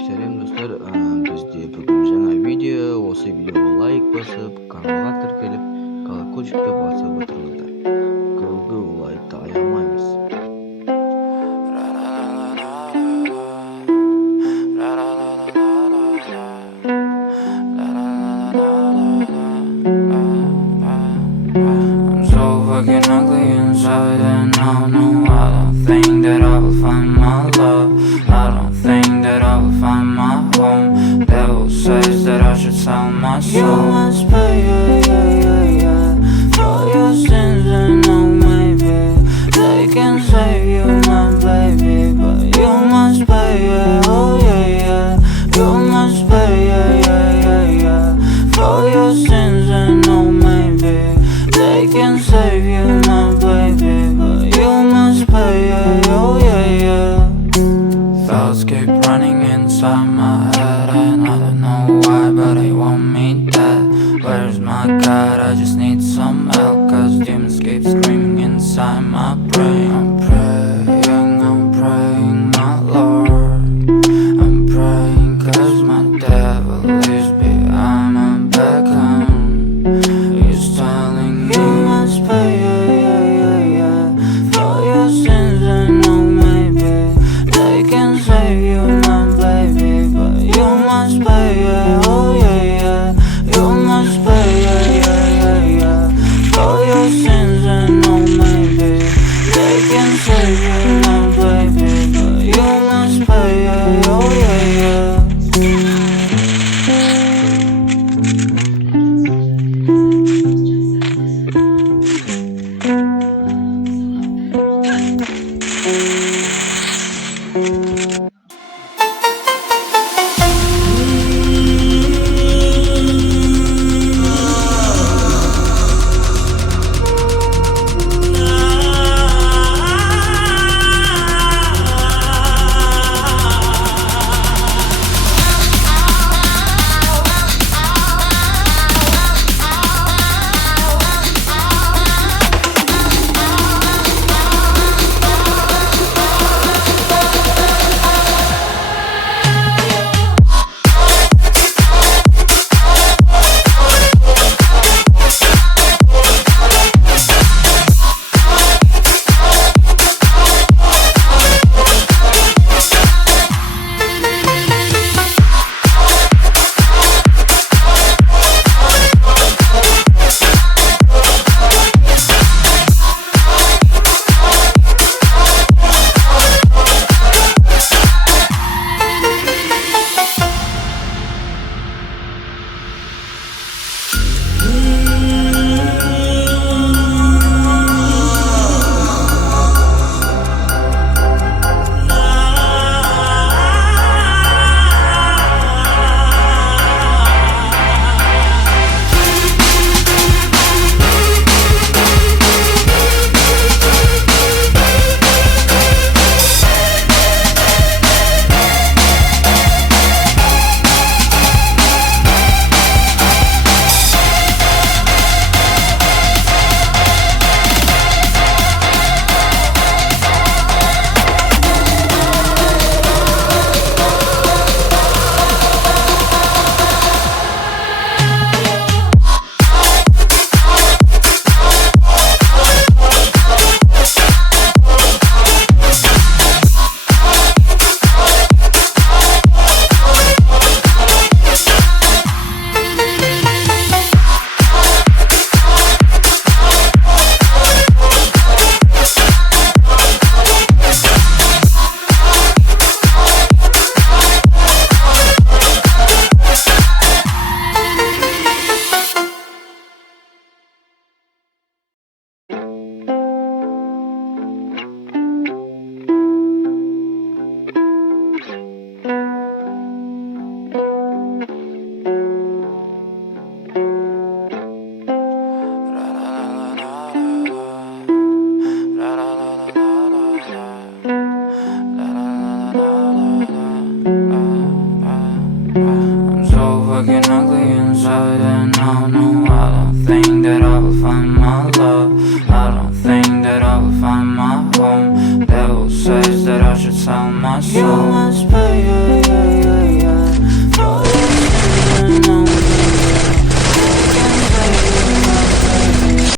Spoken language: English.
Сәлем достар, бізде бүгін жаңа видео, осы видеоға лайк басып, каналға тіркеліп, колокольчикті басып отырыңыздар. Көбі лайкты аямаймыз. I'm so fucking ugly inside, and I know I don't think that I will find my love. I don't think that I will find my home. Devil says that I should sell my soul. You must pay, yeah, for your sins, and no, maybe they can save you, my baby, but you must pay, oh yeah. You must pay, yeah, for your sins, and no, maybe they can save you, my baby, but you must pay, oh yeah. Thoughts keep running inside my head, and I don't know why, but they want me dead. Where's my God? I just need some help, cause demons keep screaming inside my brain. I'm praying, my Lord. I'm praying cause my devil is behind my back, he's telling me you must pay, yeah, for your sins, and no, maybe they can save you, my baby, but you must pay, oh yeah. You must pay, yeah, for your sins, and no, maybe they can save you, my baby, but you must pay, oh yeah. I'm so fucking ugly inside, and I know I don't think that I will find my love. I don't think that I will find my home. Devil says that I should sell my soul. You must pay,